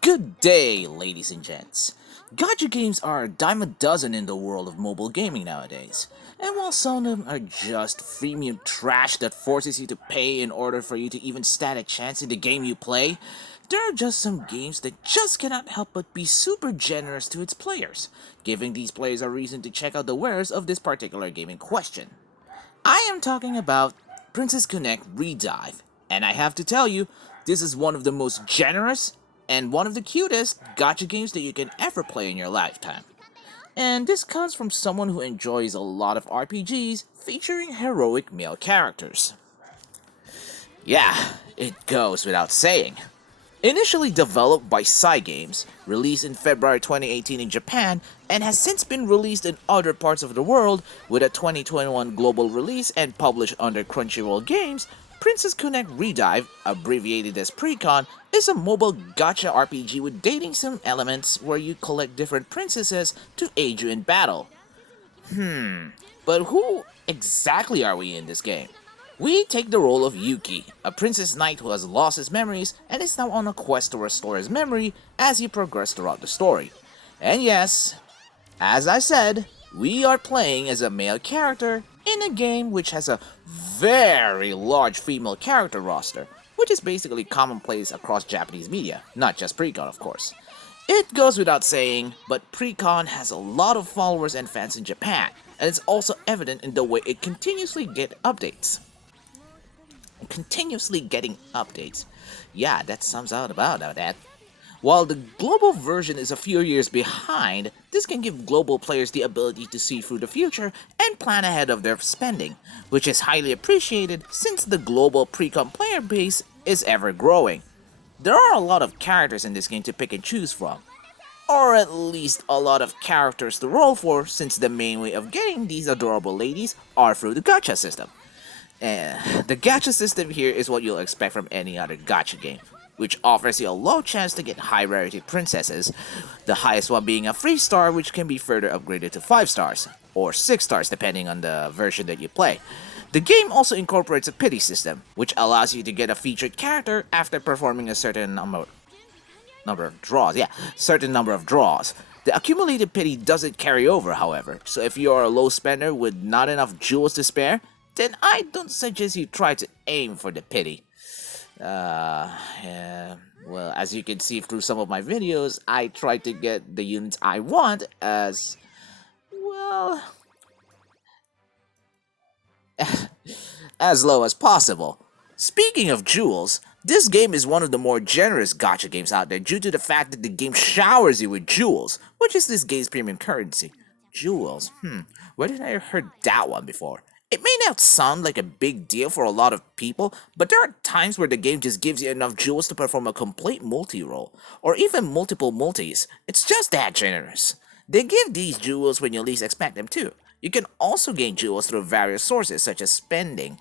Good day, ladies and gents. Gacha games are a dime a dozen in the world of mobile gaming nowadays. And while some of them are just freemium trash that forces you to pay in order for you to even stand a chance in the game you play, there are just some games that just cannot help but be super generous to its players, giving these players a reason to check out the wares of this particular game in question. I am talking about Princess Connect Redive, and I have to tell you, this is one of the most generous and one of the cutest gacha games that you can ever play in your lifetime. And this comes from someone who enjoys a lot of RPGs featuring heroic male characters. Yeah, it goes without saying. Initially developed by Cygames, released in February 2018 in Japan, and has since been released in other parts of the world with a 2021 global release and published under Crunchyroll Games, Princess Connect Redive, abbreviated as Precon, is a mobile gacha RPG with dating sim elements where you collect different princesses to aid you in battle. But who exactly are we in this game? We take the role of Yuki, a princess knight who has lost his memories and is now on a quest to restore his memory as he progresses throughout the story. And yes, as I said, we are playing as a male character in a game which has a very large female character roster, which is basically commonplace across Japanese media, not just Precon of course. It goes without saying, but Precon has a lot of followers and fans in Japan, and it's also evident in the way it continuously get updates. Continuously getting updates. Yeah, that sums out about that. While the global version is a few years behind, this can give global players the ability to see through the future and plan ahead of their spending, which is highly appreciated since the global Precon player base is ever growing. There are a lot of characters in this game to pick and choose from, or at least a lot of characters to roll for since the main way of getting these adorable ladies are through the gacha system. The gacha system here is what you'll expect from any other gacha game, which offers you a low chance to get high rarity princesses, the highest one being a 3 star which can be further upgraded to 5 stars, or 6 stars depending on the version that you play. The game also incorporates a pity system, which allows you to get a featured character after performing a certain number of draws. Yeah, certain number of draws. The accumulated pity doesn't carry over, however, so if you are a low spender with not enough jewels to spare, then I don't suggest you try to aim for the pity. Yeah, well, as you can see through some of my videos, I try to get the units I want well, as low as possible. Speaking of jewels, this game is one of the more generous gacha games out there due to the fact that the game showers you with jewels, which is this game's premium currency. Jewels, where did I heard that one before? It may not sound like a big deal for a lot of people, but there are times where the game just gives you enough jewels to perform a complete multi-roll, or even multiple multis. It's just that generous. They give these jewels when you least expect them to. You can also gain jewels through various sources such as spending.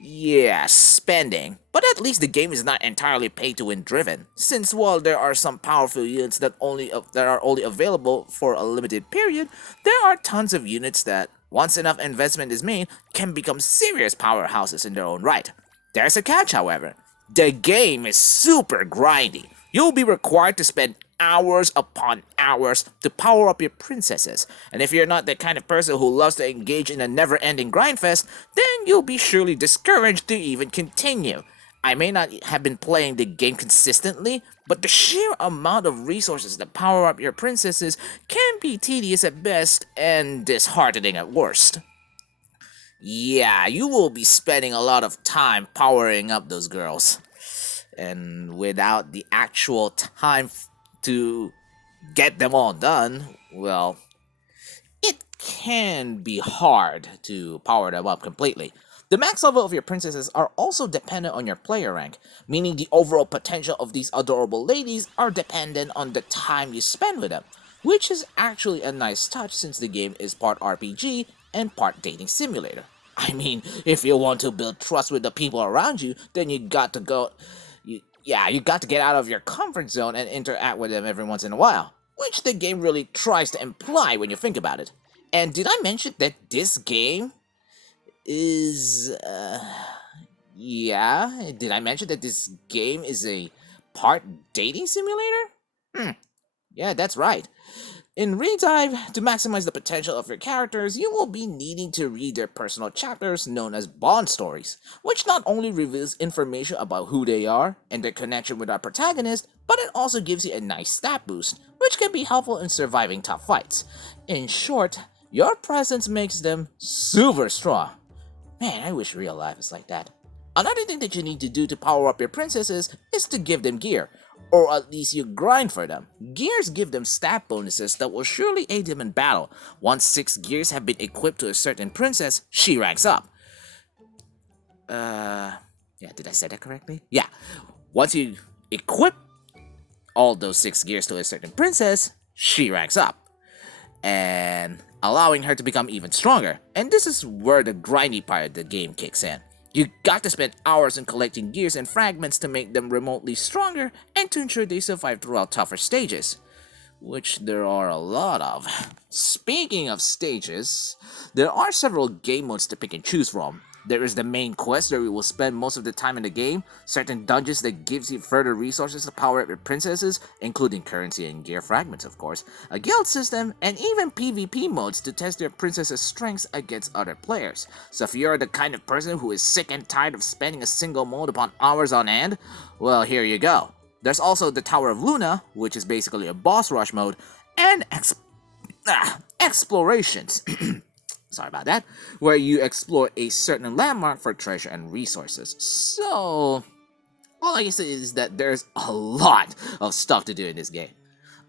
Yeah, spending. But at least the game is not entirely pay to win driven, since while there are some powerful units that are only available for a limited period, there are tons of units that, once enough investment is made, can become serious powerhouses in their own right. There's a catch, however. The game is super grindy. You'll be required to spend hours upon hours to power up your princesses. And if you're not the kind of person who loves to engage in a never-ending grindfest, then you'll be surely discouraged to even continue. I may not have been playing the game consistently, but the sheer amount of resources to power up your princesses can be tedious at best and disheartening at worst. Yeah, you will be spending a lot of time powering up those girls. And without the actual time to get them all done, well, it can be hard to power them up completely. The max level of your princesses are also dependent on your player rank, meaning the overall potential of these adorable ladies are dependent on the time you spend with them, which is actually a nice touch since the game is part RPG and part dating simulator. I mean, if you want to build trust with the people around you, then you got to get out of your comfort zone and interact with them every once in a while, which the game really tries to imply when you think about it. And did I mention that this game is, yeah, did I mention that this game is a part dating simulator? Yeah, that's right. In Redive, to maximize the potential of your characters, you will be needing to read their personal chapters known as bond stories, which not only reveals information about who they are and their connection with our protagonist, but it also gives you a nice stat boost, which can be helpful in surviving tough fights. In short, your presence makes them super strong. Man, I wish real life is like that. Another thing that you need to do to power up your princesses is to give them gear, or at least you grind for them. Gears give them stat bonuses that will surely aid them in battle. Once 6 gears have been equipped to a certain princess, she ranks up. Yeah, did I say that correctly? Yeah. Once you equip all those 6 gears to a certain princess, she ranks up, and allowing her to become even stronger. And this is where the grindy part of the game kicks in. You got to spend hours in collecting gears and fragments to make them remotely stronger and to ensure they survive throughout tougher stages, which there are a lot of. Speaking of stages, there are several game modes to pick and choose from. There is the main quest where you will spend most of the time in the game, certain dungeons that gives you further resources to power up your princesses, including currency and gear fragments of course, a guild system, and even PvP modes to test your princess's strengths against other players. So if you're the kind of person who is sick and tired of spending a single mode upon hours on end, well, here you go. There's also the Tower of Luna, which is basically a boss rush mode, and explorations. Sorry about that, where you explore a certain landmark for treasure and resources. So, all I can say is that there's a lot of stuff to do in this game.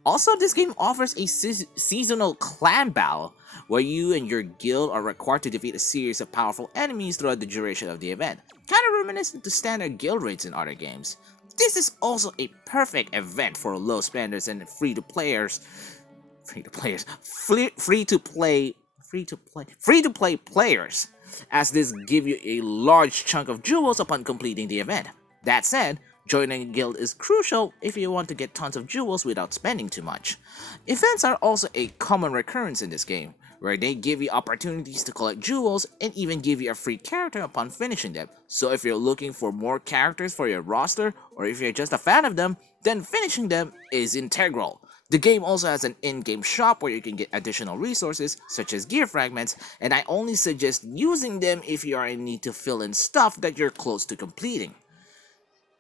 Also, this game offers a seasonal clan battle, where you and your guild are required to defeat a series of powerful enemies throughout the duration of the event, kind of reminiscent to standard guild raids in other games. This is also a perfect event for low spenders and free-to-play players, as this give you a large chunk of jewels upon completing the event. That said, joining a guild is crucial if you want to get tons of jewels without spending too much. Events are also a common recurrence in this game, where they give you opportunities to collect jewels and even give you a free character upon finishing them. So if you're looking for more characters for your roster, or if you're just a fan of them, then finishing them is integral. The game also has an in-game shop where you can get additional resources, such as gear fragments, and I only suggest using them if you are in need to fill in stuff that you're close to completing.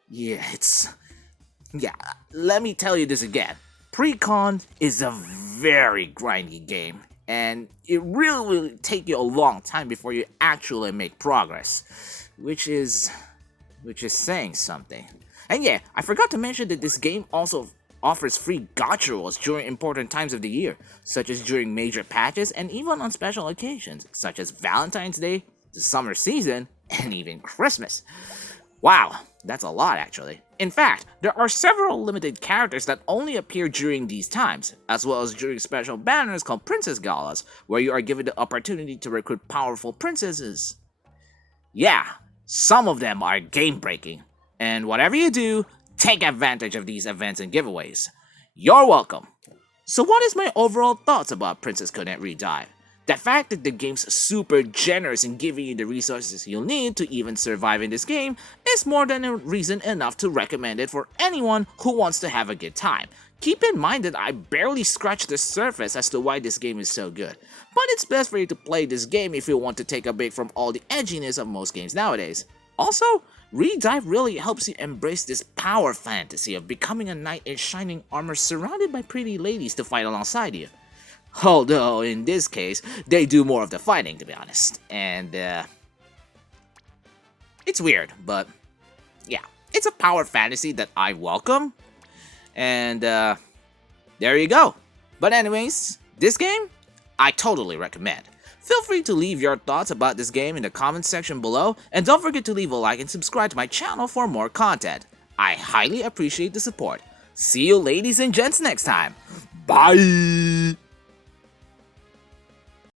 Yeah, let me tell you this again. Pre-con is a very grindy game, and it really will take you a long time before you actually make progress, which is saying something. And yeah, I forgot to mention that this game also offers free gacha rolls during important times of the year, such as during major patches and even on special occasions, such as Valentine's Day, the summer season, and even Christmas. Wow, that's a lot actually. In fact, there are several limited characters that only appear during these times, as well as during special banners called Princess Galas, where you are given the opportunity to recruit powerful princesses. Yeah, some of them are game-breaking, and whatever you do, take advantage of these events and giveaways. You're welcome. So what is my overall thoughts about Princess Connect Redive? The fact that the game's super generous in giving you the resources you'll need to even survive in this game is more than a reason enough to recommend it for anyone who wants to have a good time. Keep in mind that I barely scratched the surface as to why this game is so good, but it's best for you to play this game if you want to take a break from all the edginess of most games nowadays. Also, Redive really helps you embrace this power fantasy of becoming a knight in shining armor surrounded by pretty ladies to fight alongside you. Although, in this case, they do more of the fighting, to be honest. And, it's weird, but yeah, it's a power fantasy that I welcome. And, there you go. But anyways, this game, I totally recommend. Feel free to leave your thoughts about this game in the comments section below, and don't forget to leave a like and subscribe to my channel for more content. I highly appreciate the support. See you ladies and gents next time. Bye!